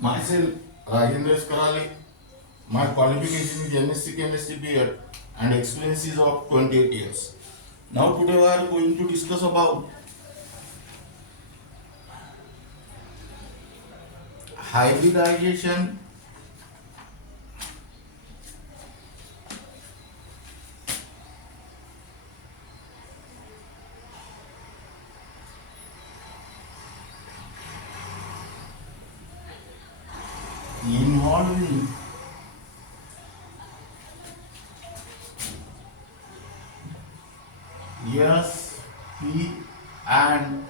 Myself, Rajendra Karale. My qualification is MSc Chemistry B.Ed and experience is of 28 years. Now today we are going to discuss about hybridization involving S, P and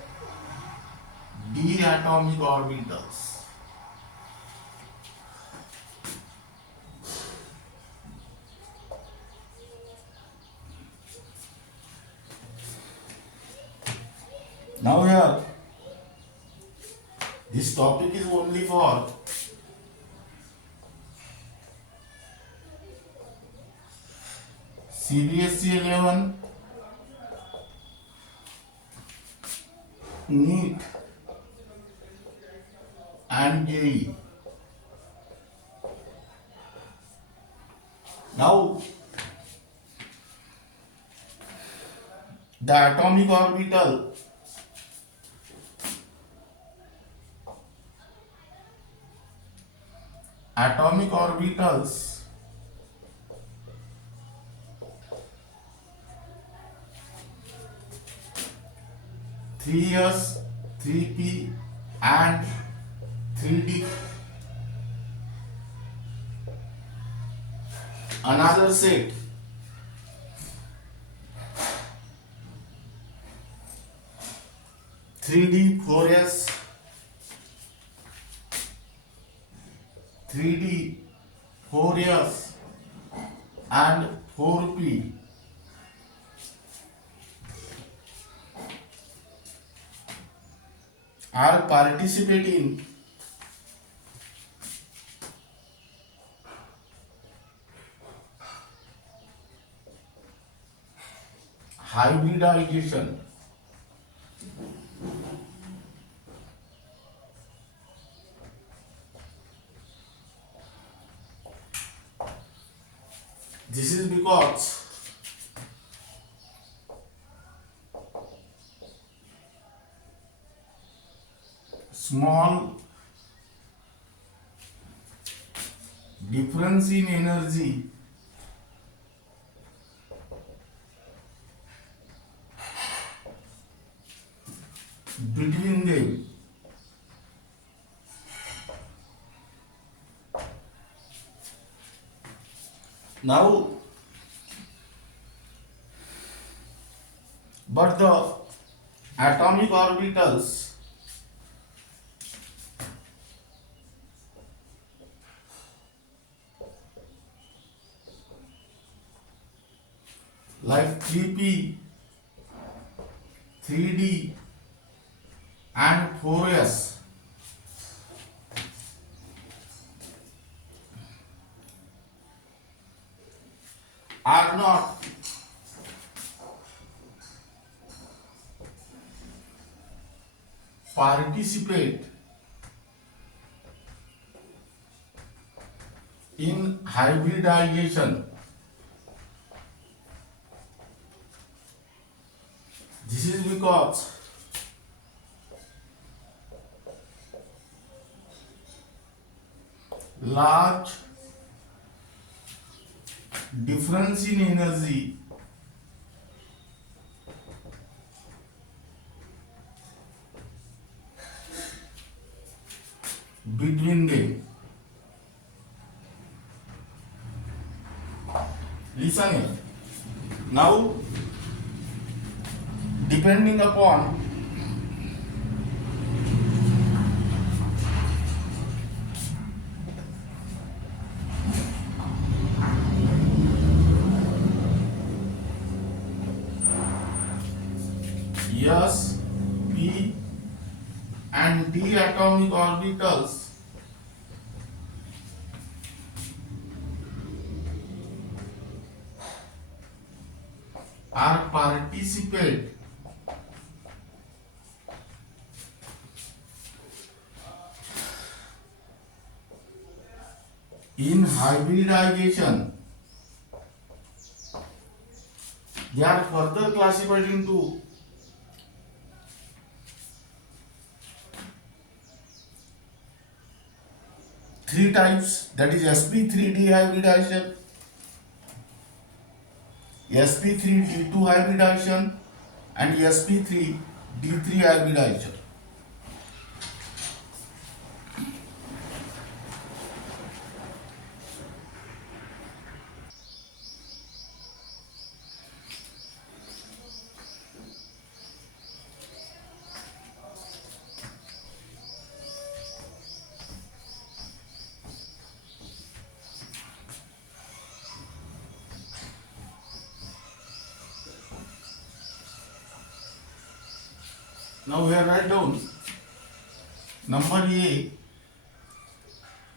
D atomic orbitals. Now here, this topic is only for CBSE 11, NEET and JEE. Now, the atomic orbitals three S, 3P and 3D. Another set 3D, 4S, 3D, 4S and 4P are participating hybridization. This is because small difference in energy between them now, but the atomic orbitals like 3P, 3D and 4S are not participate in hybridization. This is because large difference in energy between them. Listen here. Now, depending upon S, P and D atomic orbitals are participate In hybridization, they are further classified into three types, that is sp3d hybridization, sp3d2 hybridization, and sp3d3 hybridization. Now here write down number A,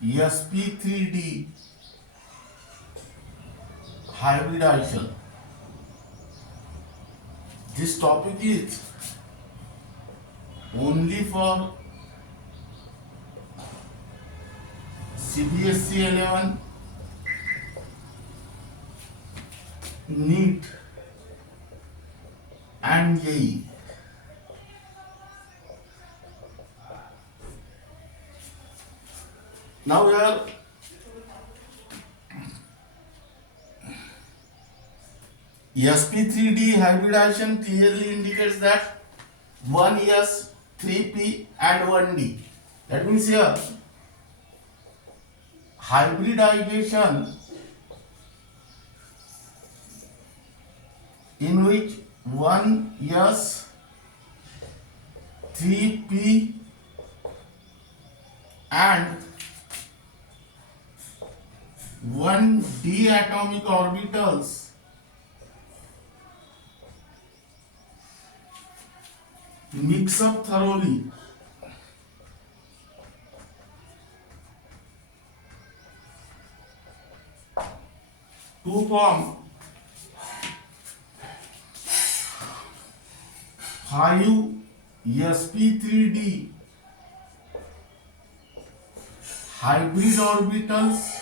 sp3d hybridization. This topic is only for CBSE 11, NEET and JEE. Now here sp3d hybridization clearly indicates that 1s, 3p and 1d. That means here hybridization in which 1s, 3p and 1d atomic orbitals mix up thoroughly to form 5sp3d hybrid orbitals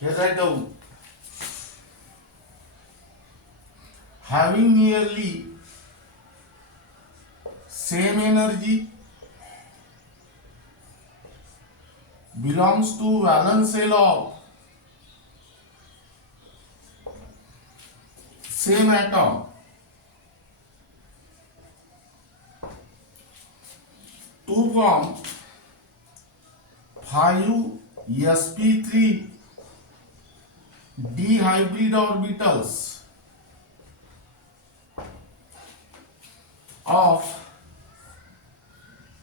here write down having nearly same energy belongs to valence shell of same atom to form 5sp3 d hybrid orbitals of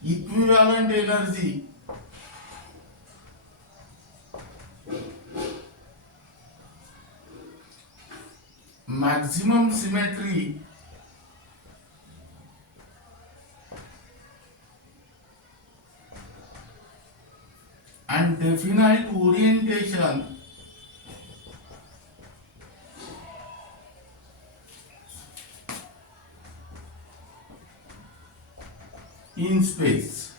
equivalent energy maximum symmetry and definite orientation in space.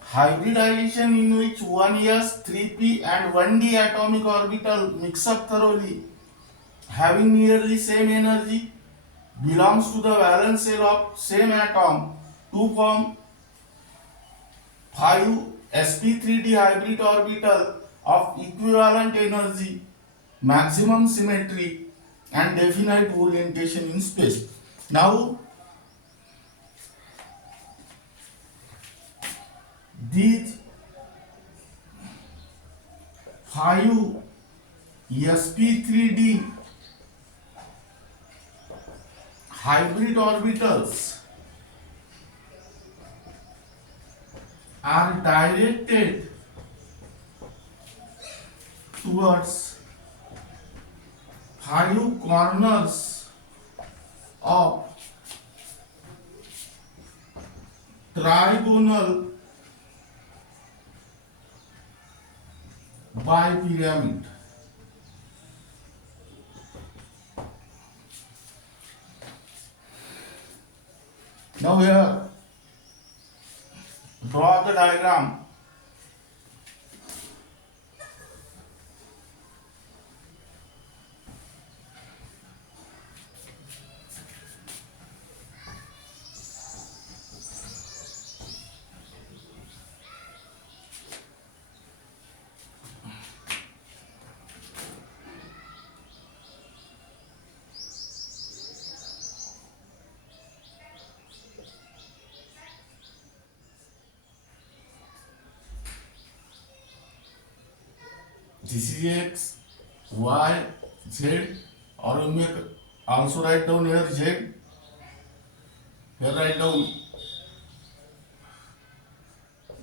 Hybridization in which 1s, 3p and 1d atomic orbital mix up thoroughly having nearly same energy belongs to the valence shell of same atom to form 5sp3d hybrid orbital of equivalent energy, maximum symmetry and definite orientation in space. Now these 5sp3d hybrid orbitals are directed towards 5 corners of trigonal bipyramid. Now here, draw the diagram. This is X, Y, Z, or you may also write down here Z. Here write down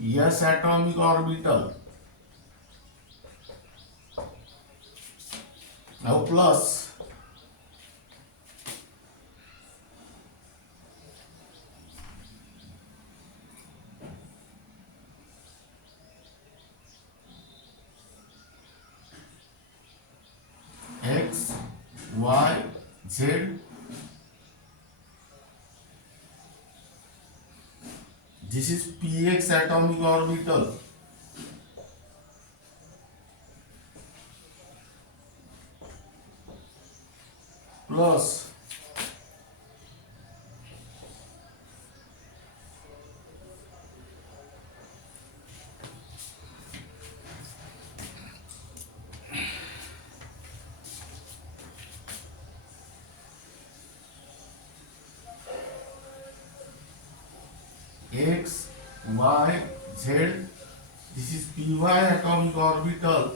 S atomic orbital. Now plus X, Y, Z. This is px atomic orbital. Plus X, Y, Z. This is py atomic orbital.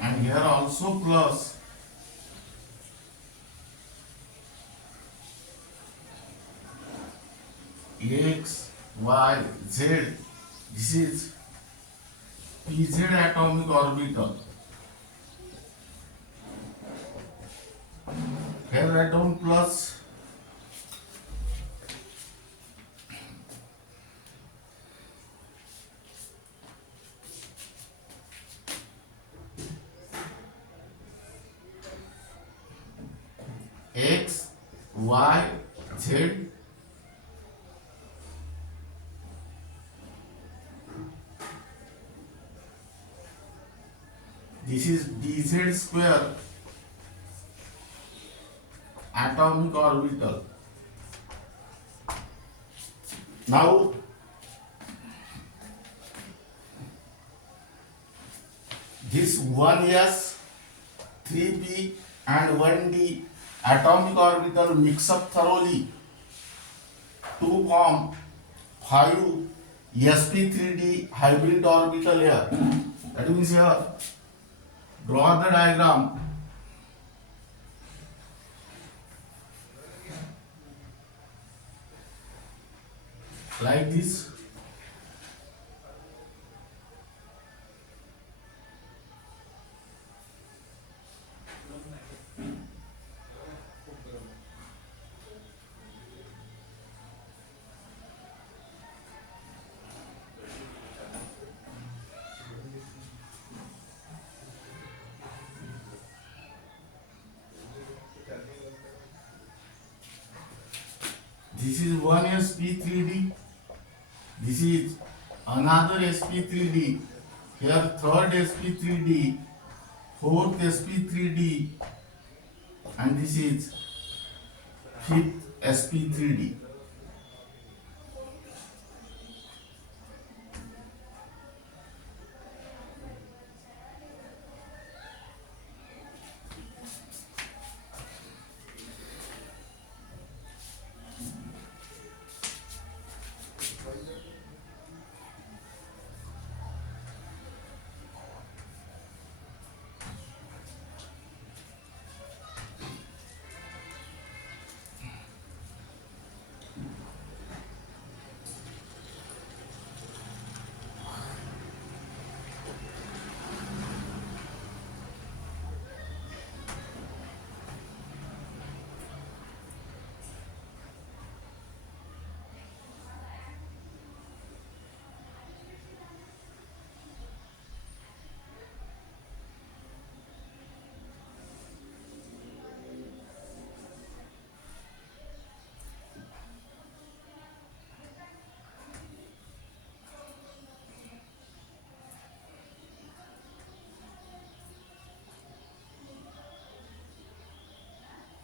And here also plus X, Y, Z. This is pz atomic orbital. Here write down plus X, Y, Z. This is dz square atomic orbital. Now this 1s, 3p and 1d atomic orbital mix up thoroughly to form 5 sp3d hybrid orbital here. That means here, draw the diagram. Like this. This is one sp3d. This is another sp3d. Here third sp3d, fourth sp3d, and this is fifth sp3d.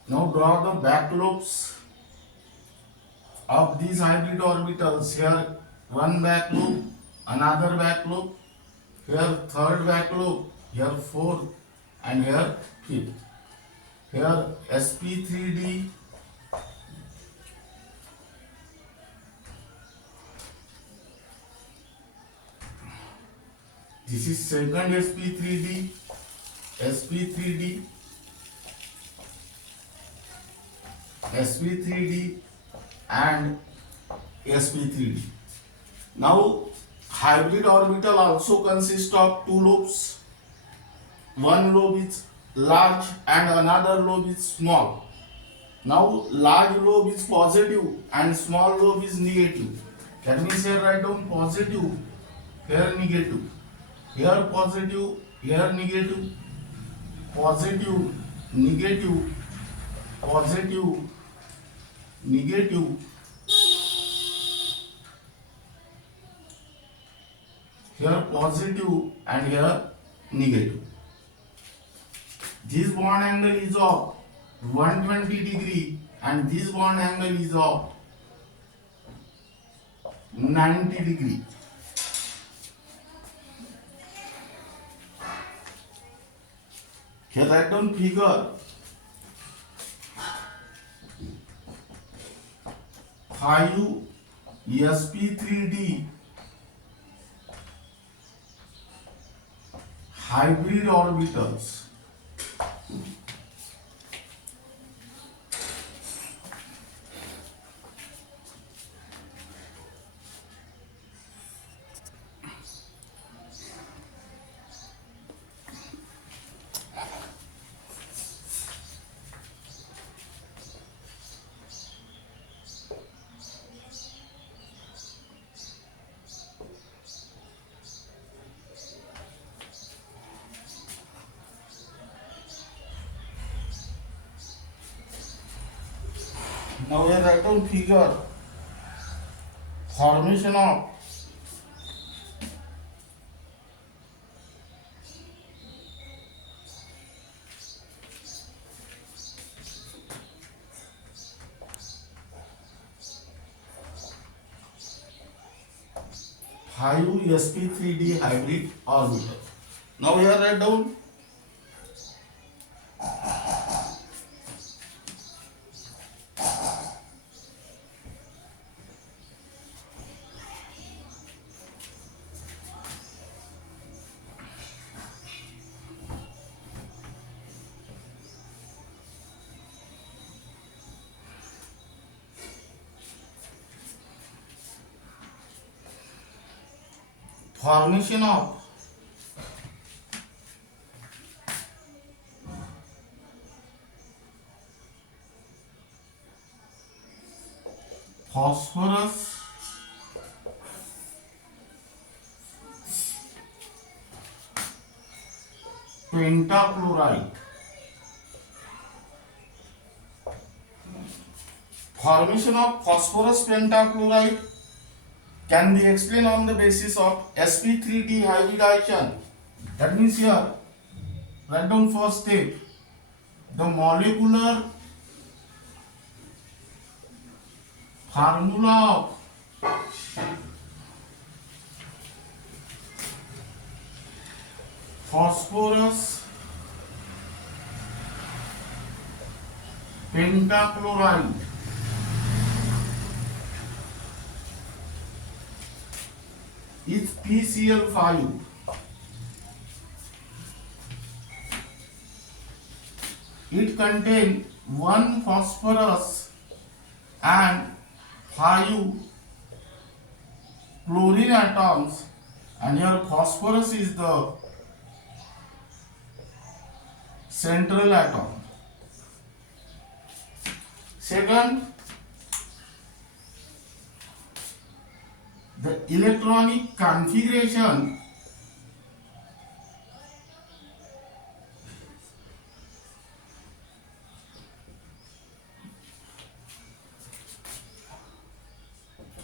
Now draw the back lobes of these hybrid orbitals. Here one back lobe, another back lobe, here third back lobe, here fourth, and here fifth. Here sp3d, this is second sp3d, sp3d, sp3d, and sp3d. Now hybrid orbital also consists of two lobes. One lobe is large and another lobe is small. Now large lobe is positive and small lobe is negative. That means here write down positive, here negative, here positive, here negative, positive, negative, positive, negative, here positive, and here negative. This bond angle is of 120 degree and this bond angle is of 90 degree. Here write down figure. 5sp3d hybrid orbitals. Now we write down figure. Formation of five sp3d hybrid orbital. Now we write down formation of phosphorus, pentachloride. Formation of phosphorus pentachloride can be explained on the basis of sp3d hybridization. That means here, write down first step, the molecular formula of phosphorus pentachloride is PCl5. It contains one phosphorus and 5 chlorine atoms, and here phosphorus is the central atom. Second, the electronic configuration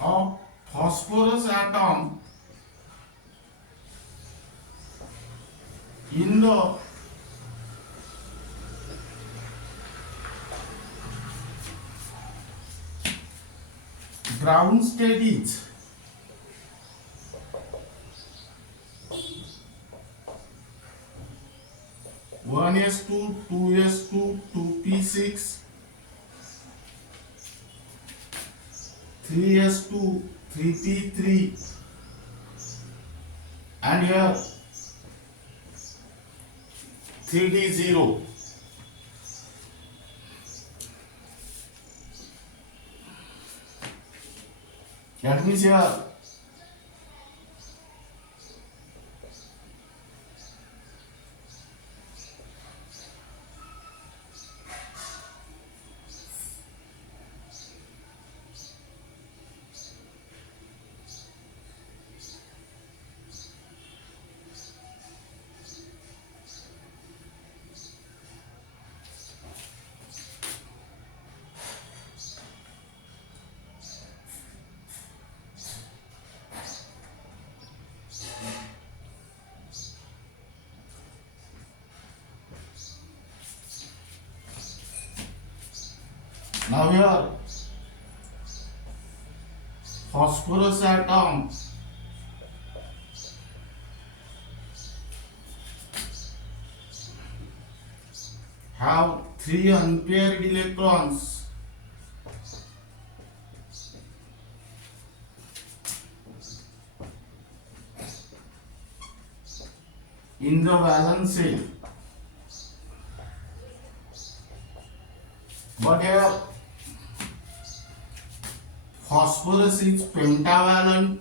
of phosphorus atom in the ground state is one s2, 2s2, 2p6, 3s2, 3p3, and here 3d0. That means here now here phosphorus atom have 3 unpaired electrons in the valence shell, but here phosphorus is pentavalent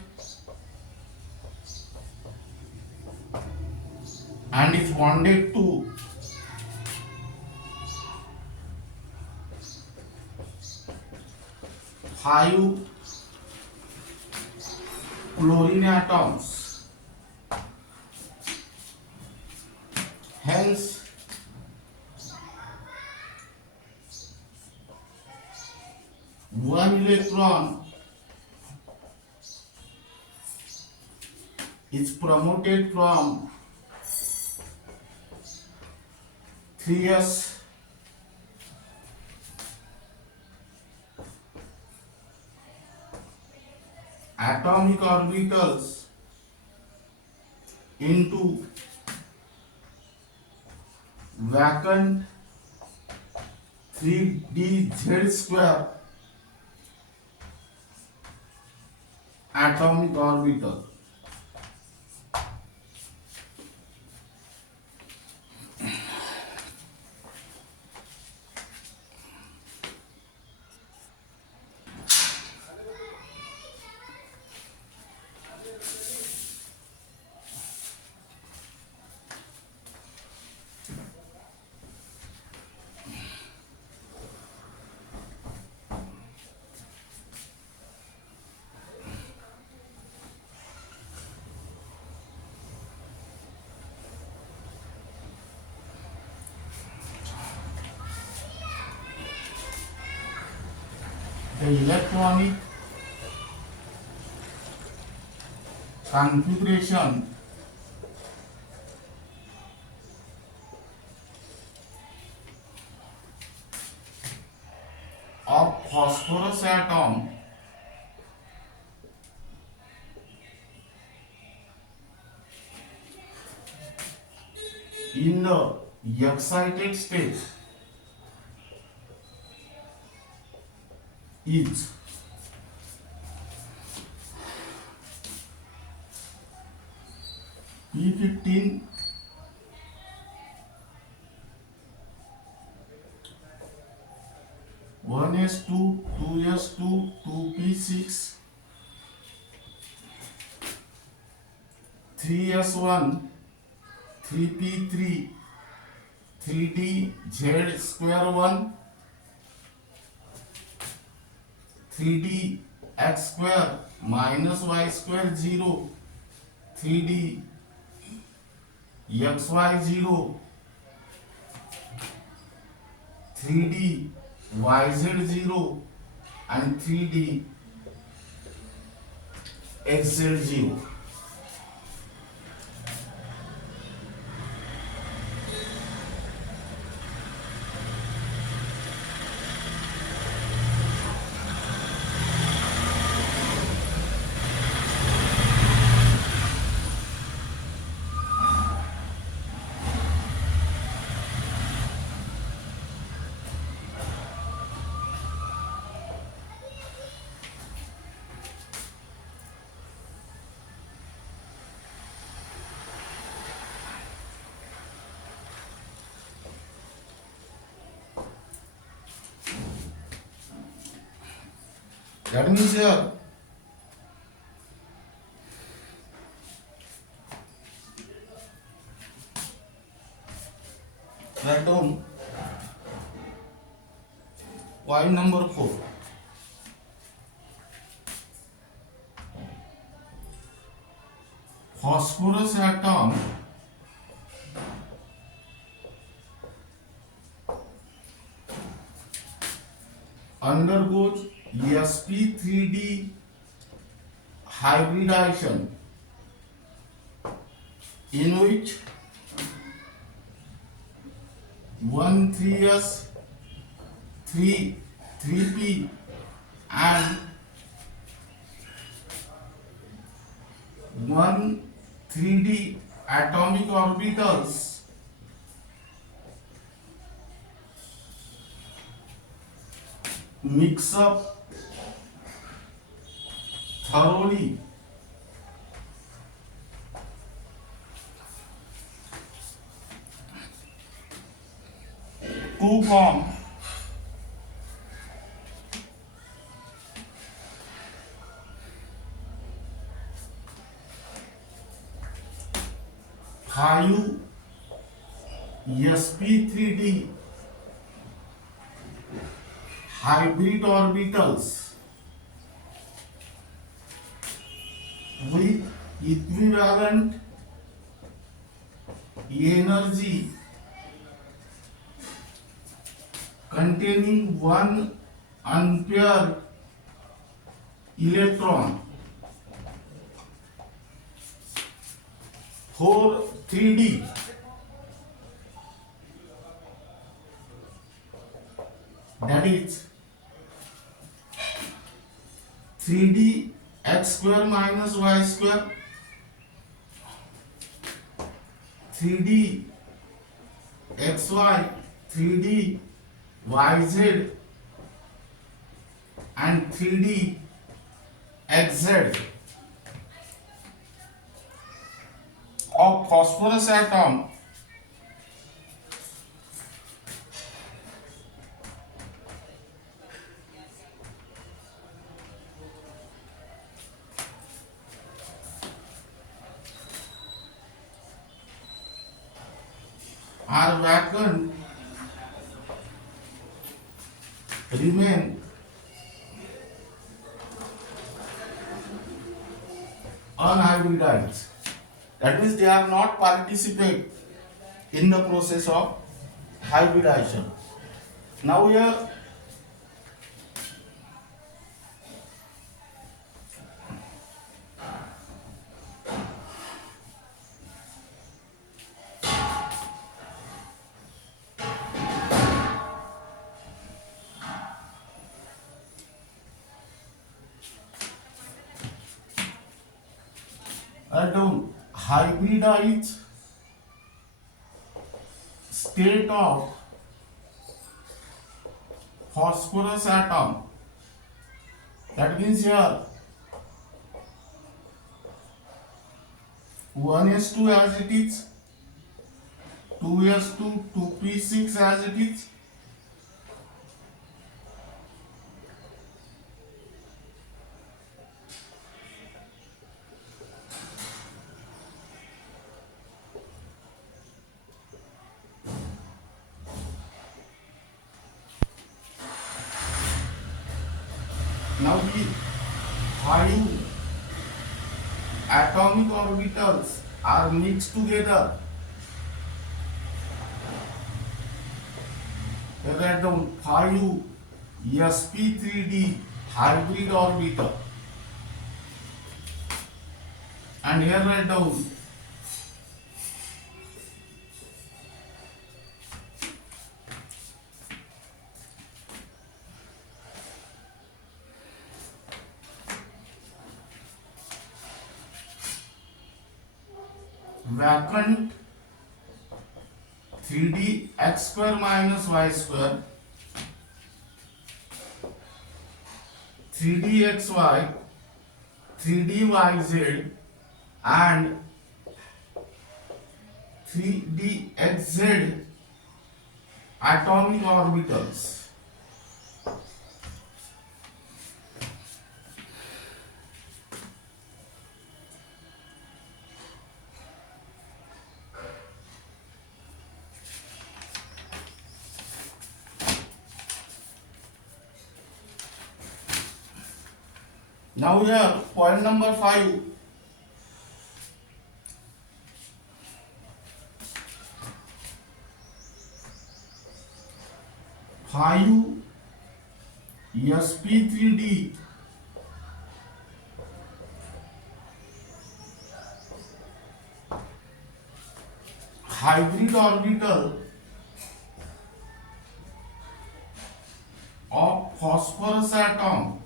and is bonded to five chlorine atoms. Hence, one electron is promoted from 3s atomic orbitals into vacant 3dz square atomic orbital. The electronic configuration of phosphorus atom in the excited state is P15 1s2 2s2 2p6 3s1 3p3 3d z square 1 3d x square minus y square 0 3d xy 0 3d yz 0 and 3d xz 0. That means here write down point number 4. Phosphorus atom undergoes sp3d hybridization, in which 1,3s 3p and 1,3d atomic orbitals mix up thoroughly to form five sp3d hybrid orbitals with equivalent energy containing one unpaired electron for 3D. That is 3D x square minus y square, 3D xy, 3D yz and 3D xz of phosphorus atom are vacant remain unhybridized. That means they are not participate in the process of hybridization. Now here hybridized state of phosphorus atom. That means here 1s2 as it is, 2s2, 2p6 as it is, now the 5 atomic orbitals are mixed together. Here write down 5 sp3d hybrid orbital, and here write down vacant 3D x square minus y square, 3D xy, 3D yz and 3D xz atomic orbitals Now here point number 5. sp3d hybrid orbital of phosphorus atom,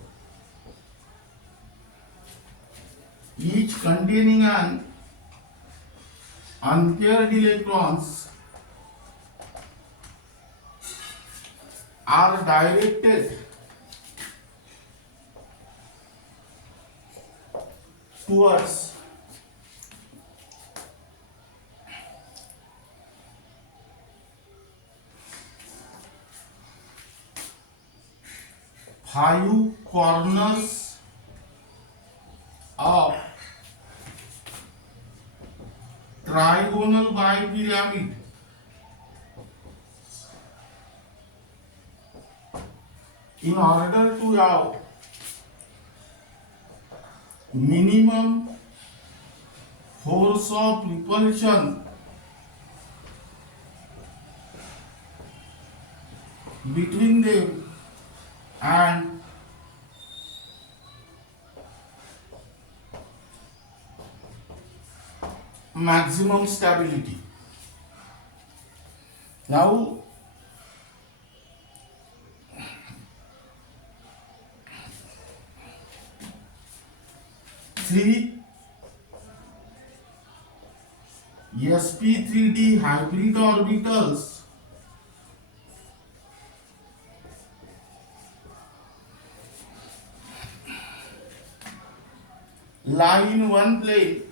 each containing an unpaired electrons, are directed towards five corners of trigonal bipyramid in order to have minimum force of repulsion between them and maximum stability. Now three sp3d hybrid orbitals lie in one plane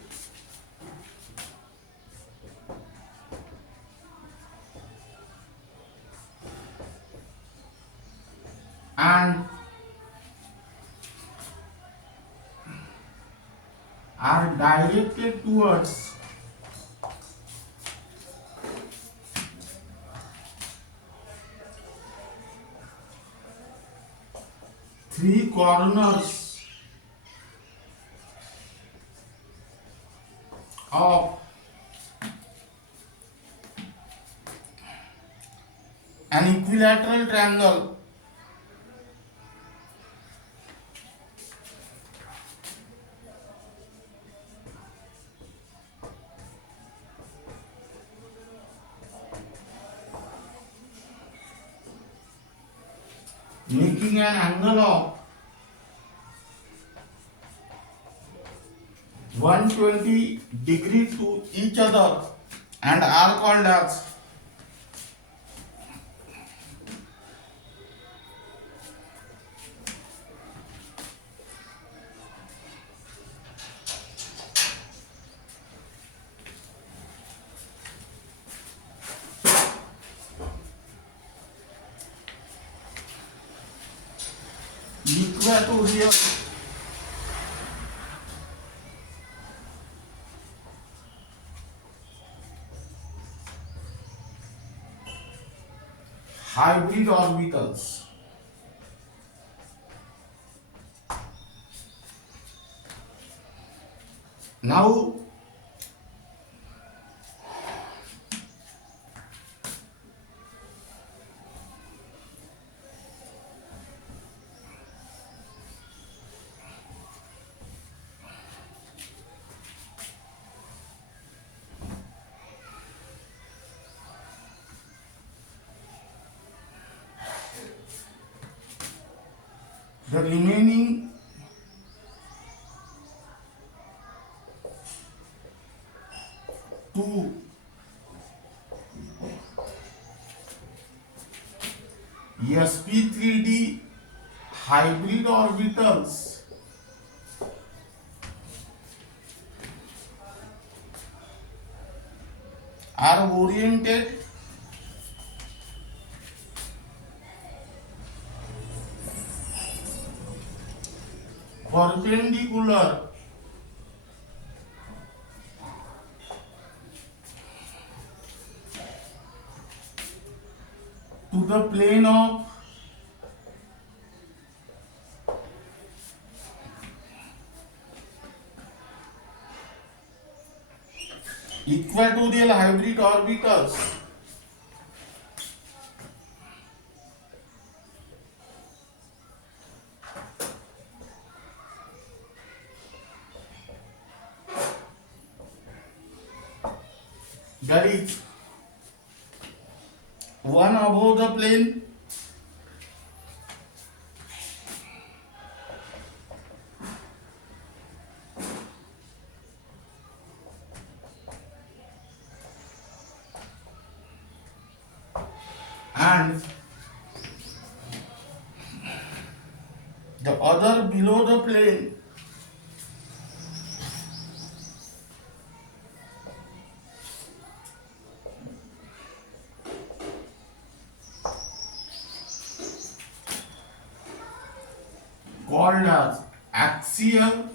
and are directed towards three corners of an equilateral triangle making an angle of 120 degrees to each other and are called as equatorial hybrid orbitals. Now the remaining two sp3d hybrid orbitals are oriented perpendicular to the plane of equatorial hybrid orbitals that is one above the plane and the other below the plane called as axial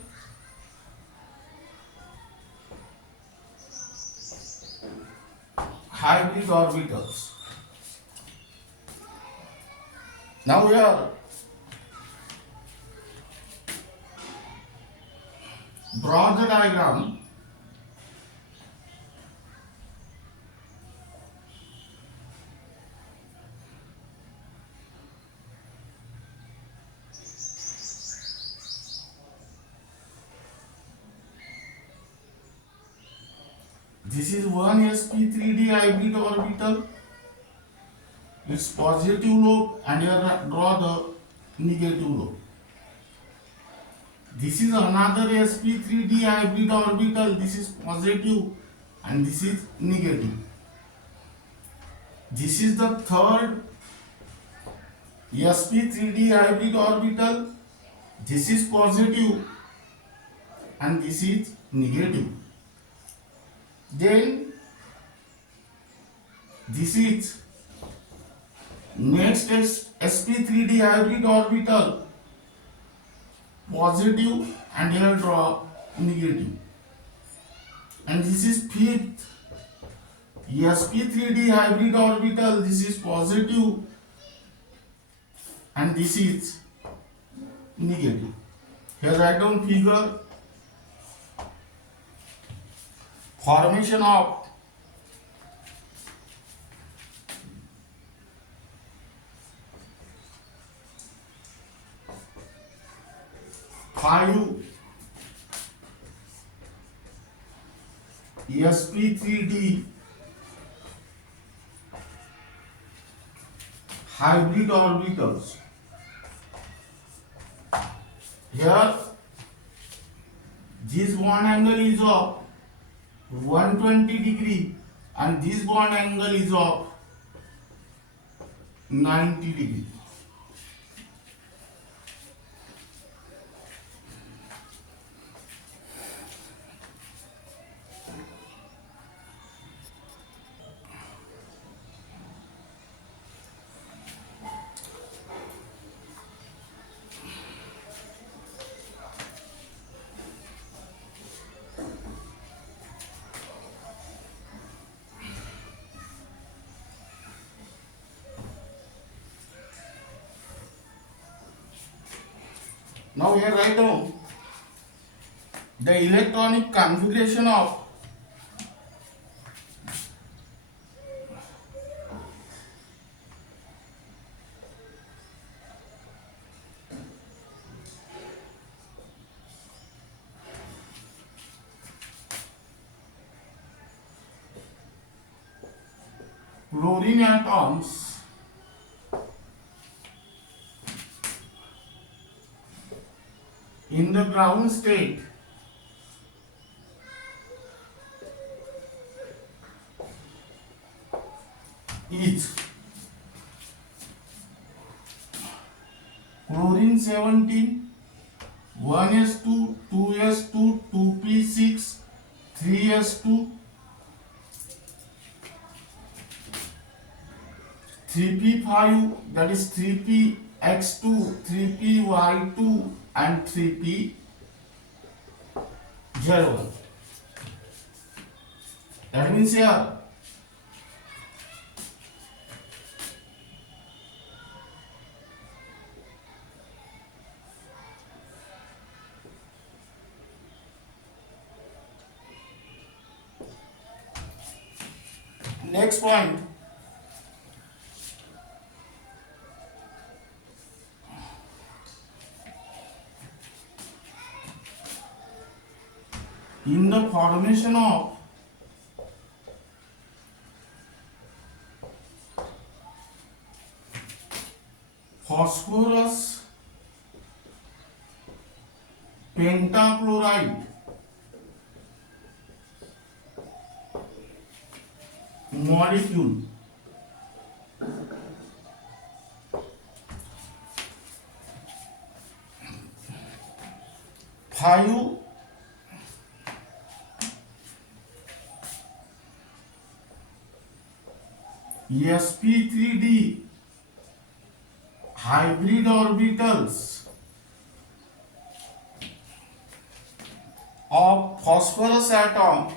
hybrid orbitals. Now here draw the diagram. This is one sp3d hybrid orbital. Its positive lobe, and here draw the negative lobe. This is another sp3d hybrid orbital. This is positive and this is negative. This is the third sp3d hybrid orbital. This is positive and this is negative. Then this is next sp3d hybrid orbital, positive, and here draw negative. And this is fifth sp3d hybrid orbital. This is positive and this is negative. Here write down figure. Formation of five sp3d hybrid orbitals. Here this bond angle is of 120 degree and this bond angle is of 90 degree. Now here write down the electronic configuration of chlorine atoms in the ground state is chlorine 17, 1s2, 2s2, 2p6, 3s2, 3p5, that is 3px2, 3py2 and 3p0. That means here Next point. In the formation of phosphorus pentachloride molecule, 5 sp3d hybrid orbitals of phosphorus atom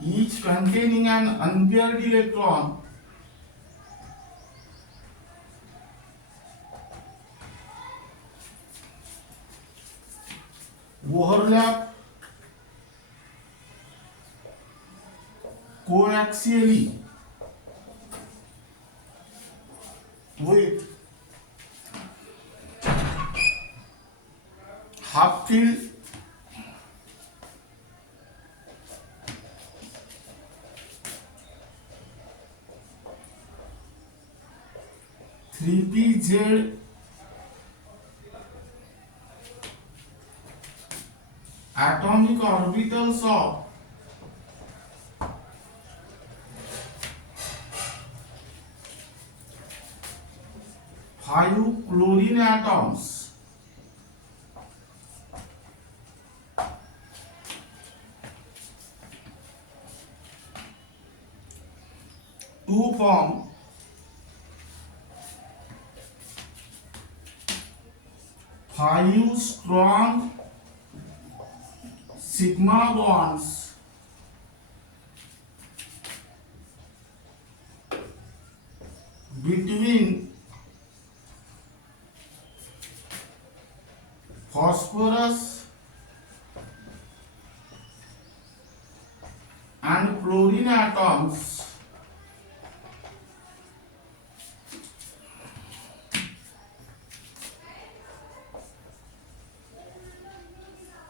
each containing an unpaired electron overlap coaxially with half filled (3pz) atomic orbitals of five chlorine atoms to form five strong sigma bonds between phosphorus and chlorine atoms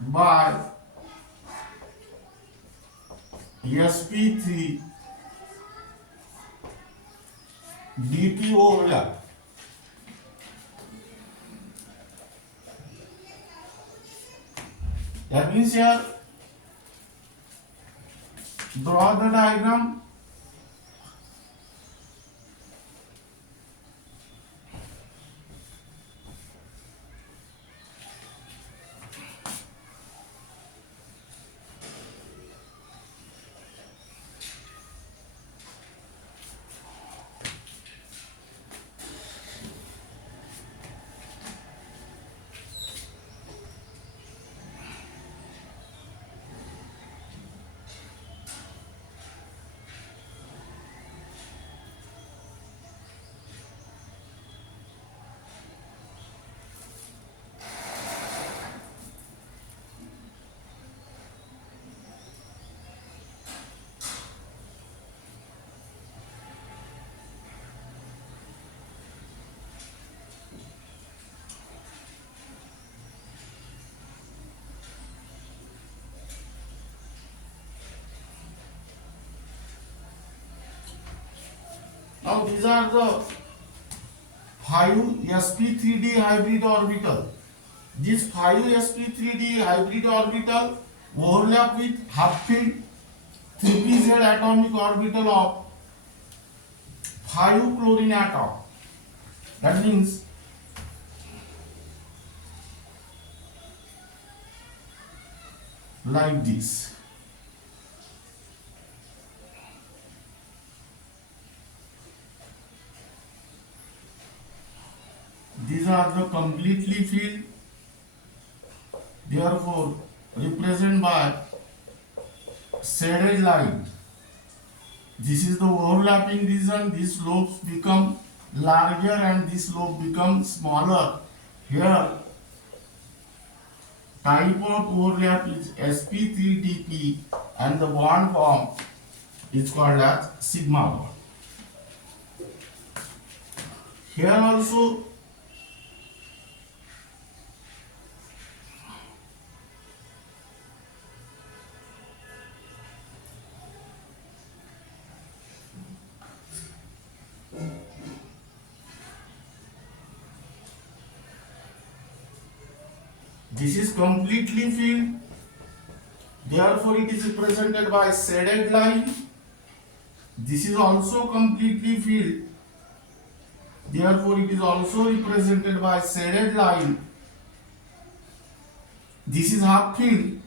by sp3 dt overlap. That means here draw the diagram. Now these are the 5 sp3d hybrid orbital. This 5 sp3d hybrid orbital overlap with half-filled 3pz atomic orbital of 5 chlorine atom. That means like this. These are the completely filled, therefore represented by shaded line. This is the overlapping region. These lobes become larger and this lobe becomes smaller. Here type of overlap is sp3dp and the bond form is called as sigma bond. Here also this is completely filled, therefore it is represented by shaded line. This is also completely filled, therefore it is also represented by shaded line. This is half filled,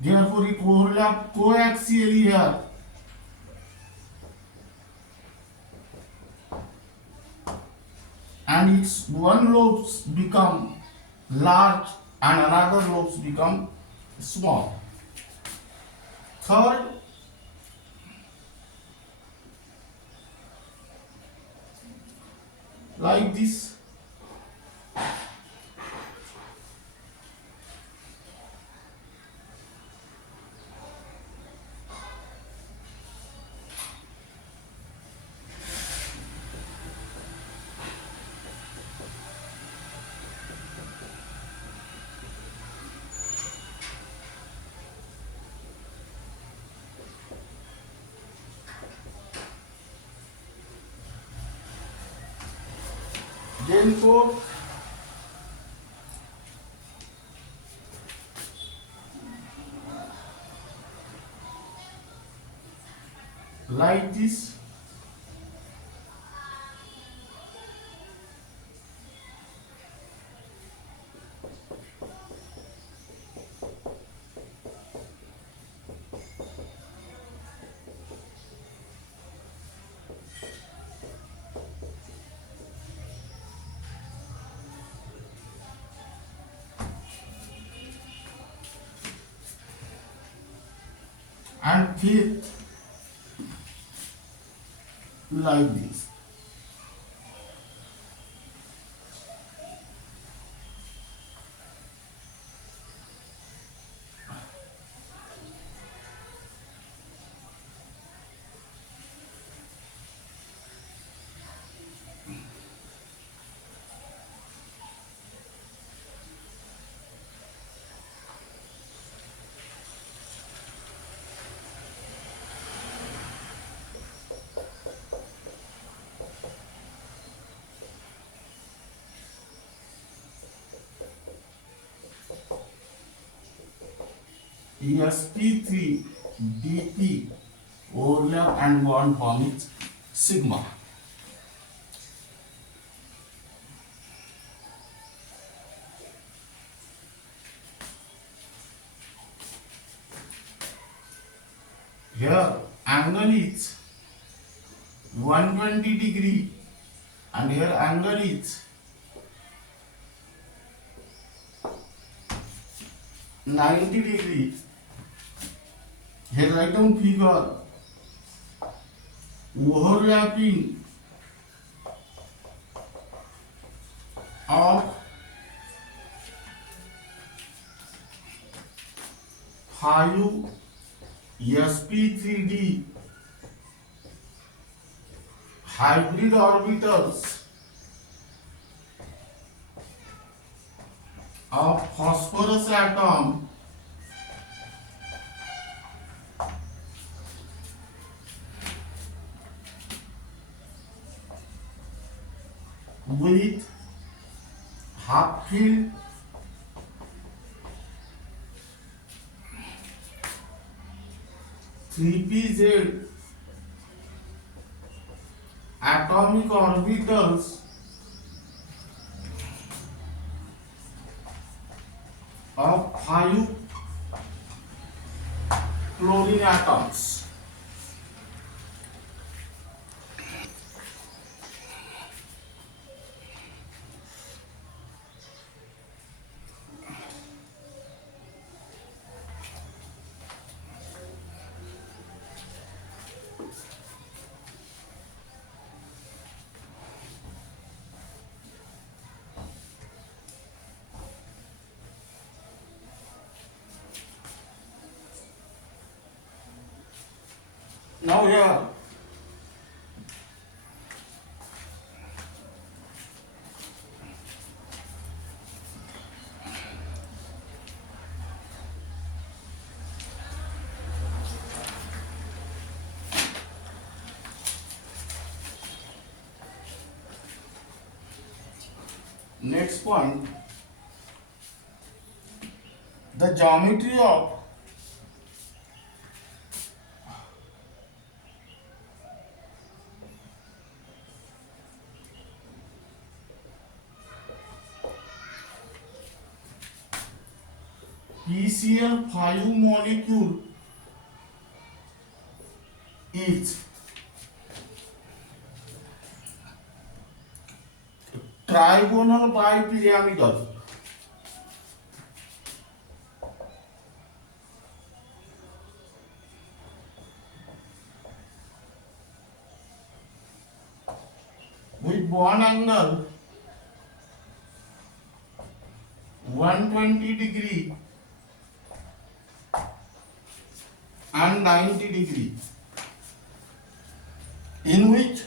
therefore it overlaps coaxially here. And its one lobes become large and another lobes become small. Third, like this. Then fourth, like this. And fifth, like this. sp3dp overlap and bond form is sigma. Here angle is 120 degree and here angle is 90 degree. Here write down figure overlapping of 5 sp3d hybrid orbitals of phosphorus atom with half filled (3pz) atomic orbitals of 5 chlorine atoms. Now here next point, the geometry of PCl5 molecule is trigonal bipyramidal. With bond angle 120 degree and 90 degree, in which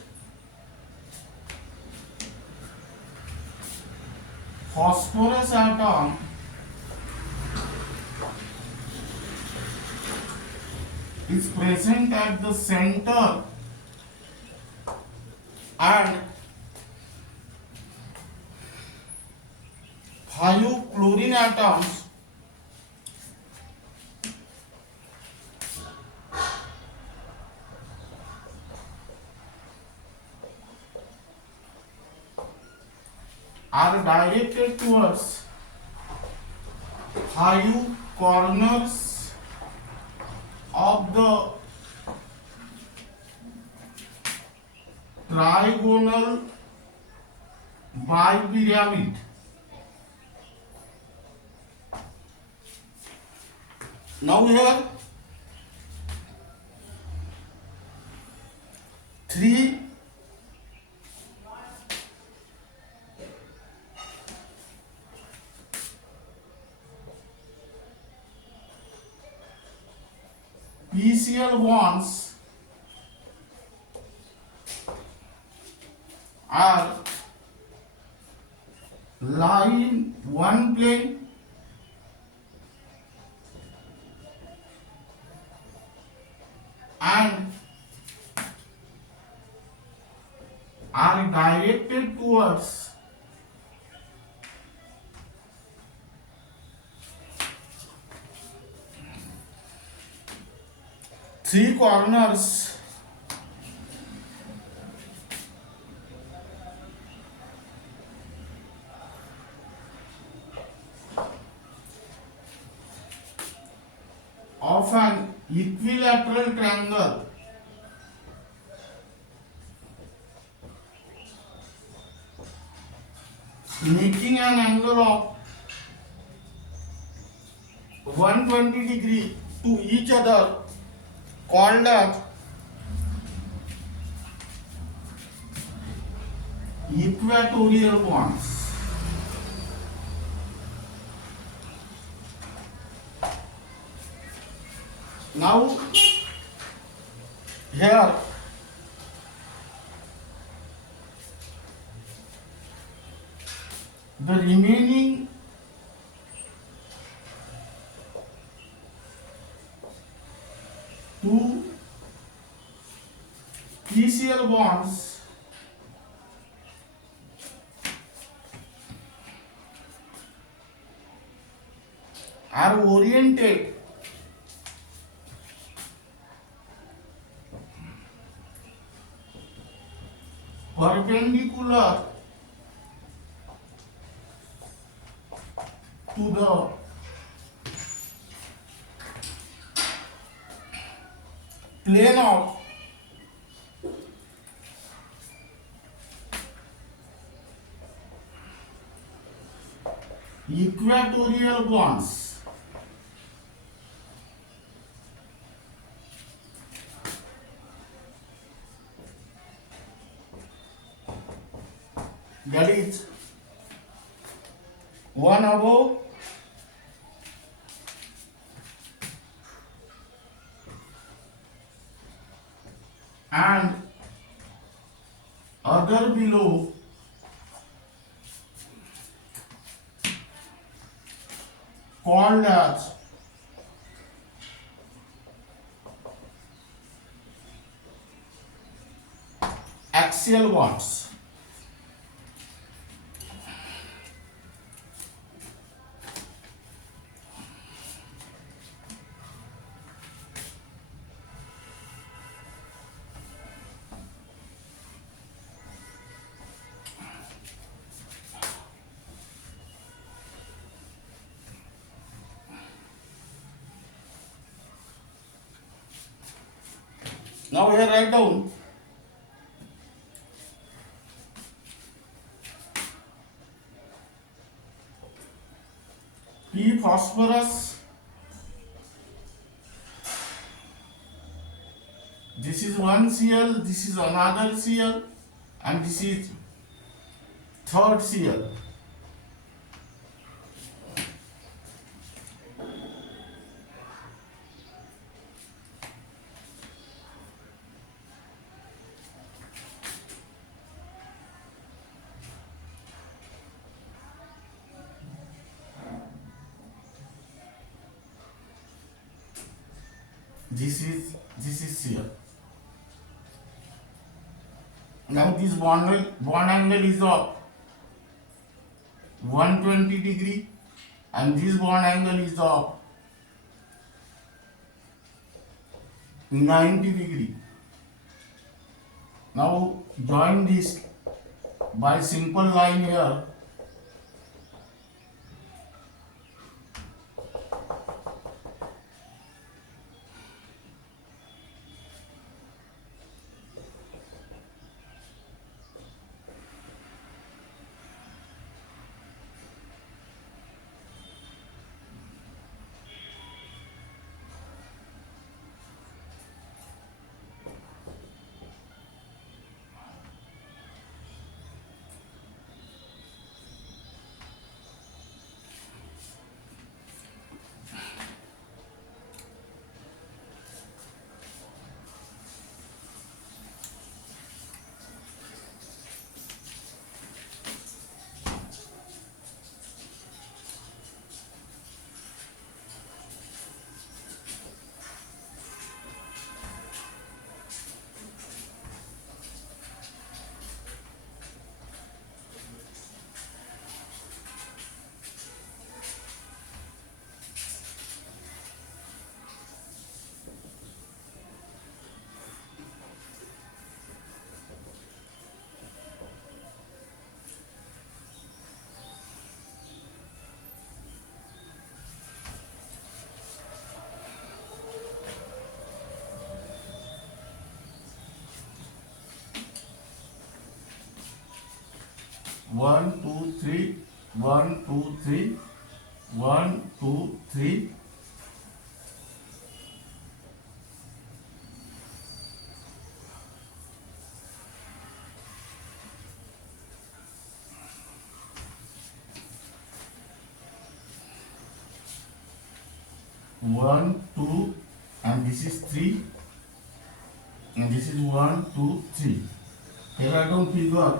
phosphorus atom is present at the center and 5 chlorine atoms are directed towards 5 corners of the trigonal bipyramid. Now here 3 PCl bonds are lie in one plane and are directed towards three corners of an equilateral triangle making an angle of 120 degree to each other, called as equatorial bonds. Now here the remaining two PCl bonds are oriented perpendicular to the plane of equatorial bonds. That is one above and other below called as axial bonds. Now here write down P phosphorus, this is one Cl, this is another Cl, and this is third Cl. This is Cl. Now this bond angle is of 120 degree and this bond angle is of 90 degree. Now join this by simple line here. One, two, three, 1, 2, 3, 1, 2, 3. One, two, and this is 3, and this is 1, 2, 3. Here I don't figure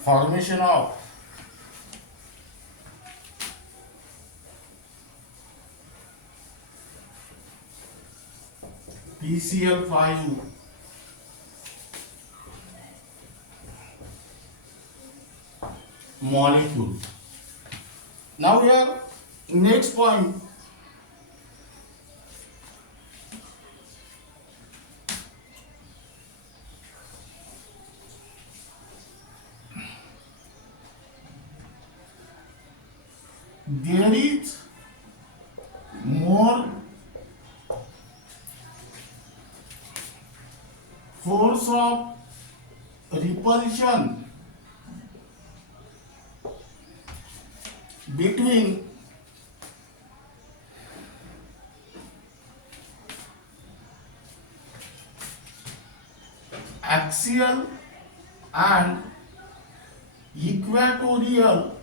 formation of PCl5 molecule. Now here next point, there is more force of repulsion between axial and equatorial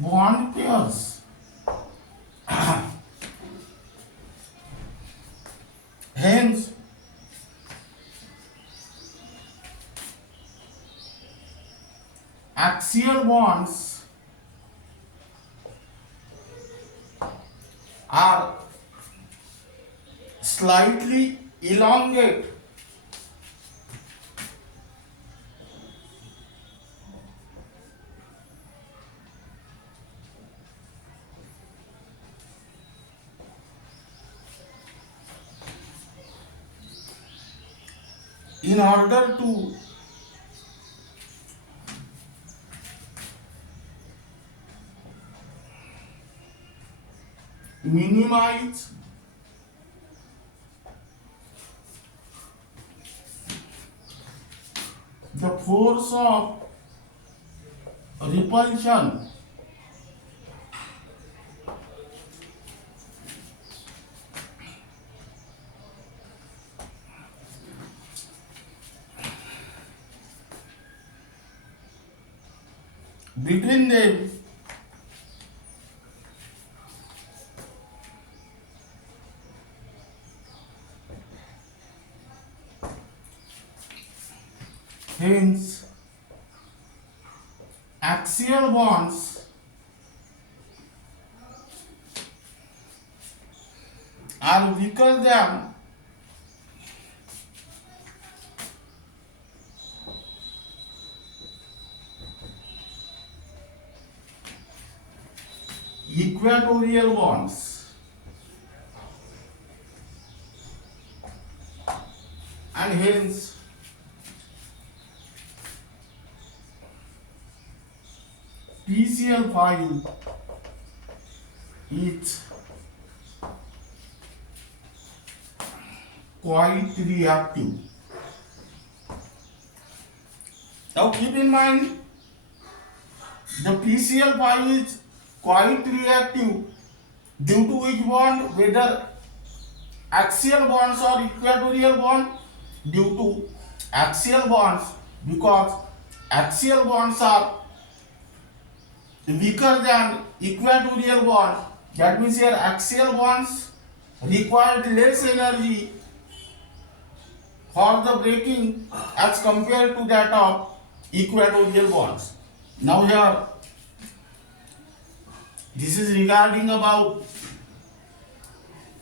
bond pairs. Hence, axial bonds are slightly elongate in order to minimize the force of repulsion between them. Hence, axial bonds are weaker than equatorial bonds, and hence PCl5 is quite reactive. Now keep in mind, the PCl5 is quite reactive due to which bond, whether axial bonds or equatorial bond, due to axial bonds, because axial bonds are weaker than equatorial bond. That means here axial bonds required less energy for the breaking as compared to that of equatorial bonds. Now here, this is regarding about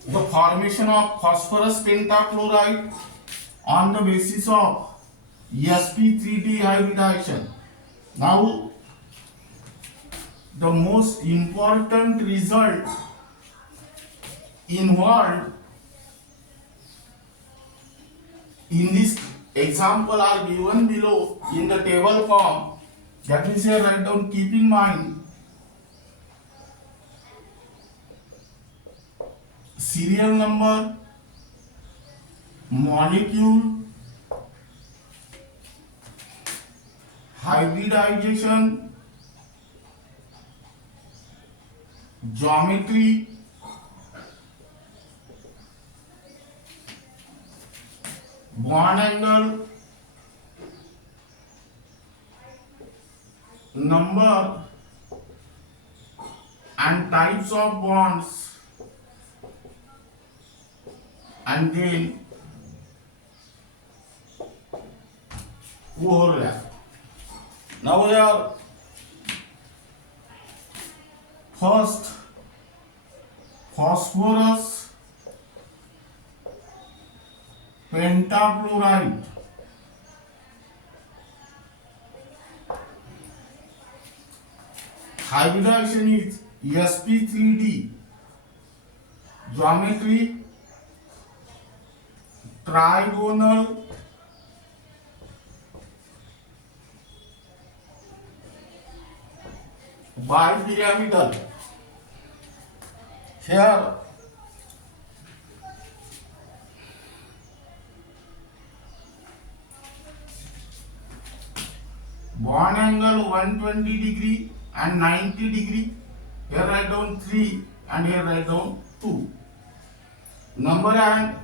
the formation of phosphorus pentachloride on the basis of sp3d hybridization. Now, the most important result involved in this example are given below in the table form. That means here write down, keep in mind serial number, molecule, hybridization, geometry, bond angle, number and types of bonds, and then overlap. Now here, first phosphorus pentachloride, hybridization is sp3d, geometry trigonal bipyramidal. Here bond angle 120 degree and 90 degree. Here write down 3 and here write down 2. Number and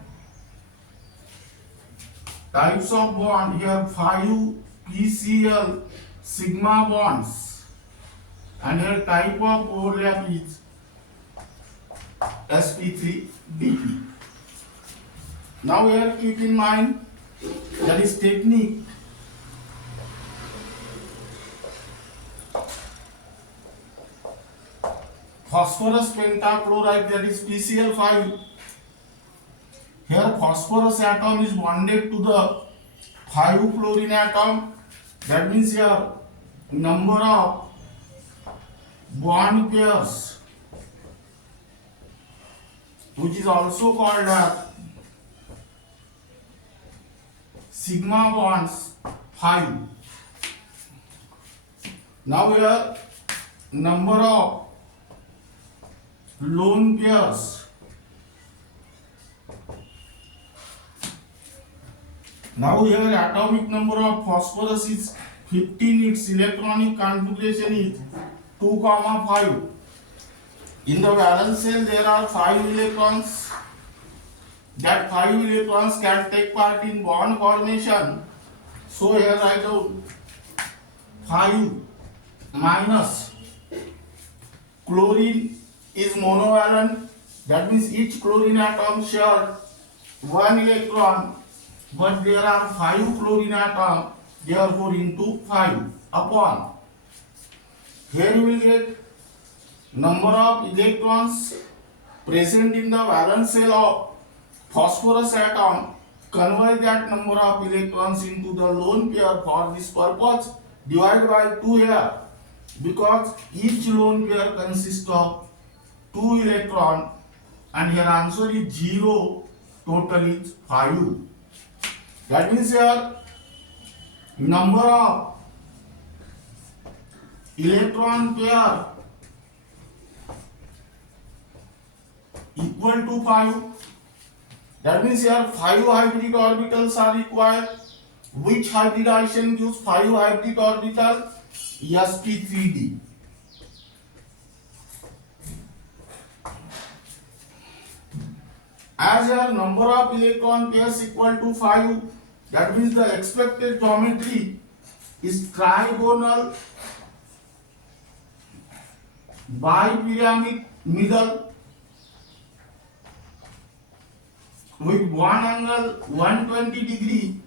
types of bond, here 5 PCl sigma bonds and here type of overlap is sp3dp. Now here keep in mind that is technique. Phosphorus pentachloride, that is PCl5. Here phosphorus atom is bonded to the 5 chlorine atom. That means here number of bond pairs, which is also called as sigma bonds 5. Now here number of lone pairs, now here atomic number of phosphorus is 15, its electronic configuration is 2, 5. In the valence shell there are 5 electrons. That 5 electrons can take part in bond formation. So here write down 5 minus chlorine is monovalent. That means each chlorine atom shares 1 electron, but there are 5 chlorine atoms, therefore into 5 upon. Here you will get number of electrons present in the valence shell of phosphorus atom. Convert that number of electrons into the lone pair for this purpose. Divide by 2 here, because each lone pair consists of 2 electrons, and here answer is 0, total is 5. That means here number of electron pair equal to 5. That means here 5 hybrid orbitals are required. Which hybridization gives 5 hybrid orbitals? sp3d. As your number of electron pairs equal to 5, that means the expected geometry is trigonal bipyramid middle with one angle 120 degree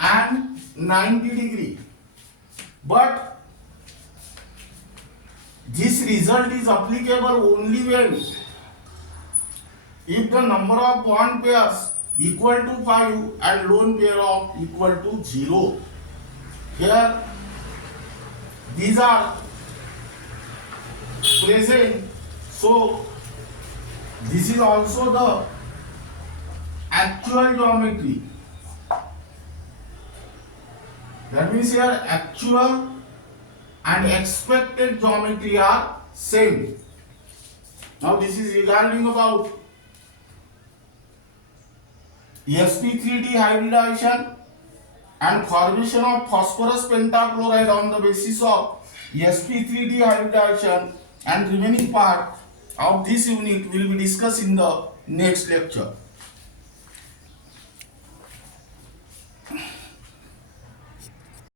and 90 degree. But this result is applicable only when if the number of bond pairs equal to 5 and lone pair of equal to 0. Here these are present, so this is also the actual geometry. That means here actual and expected geometry are same. Now this is regarding about sp3d hybridization and formation of phosphorus pentachloride on the basis of sp3d hybridization, and remaining part of this unit will be discussed in the next lecture.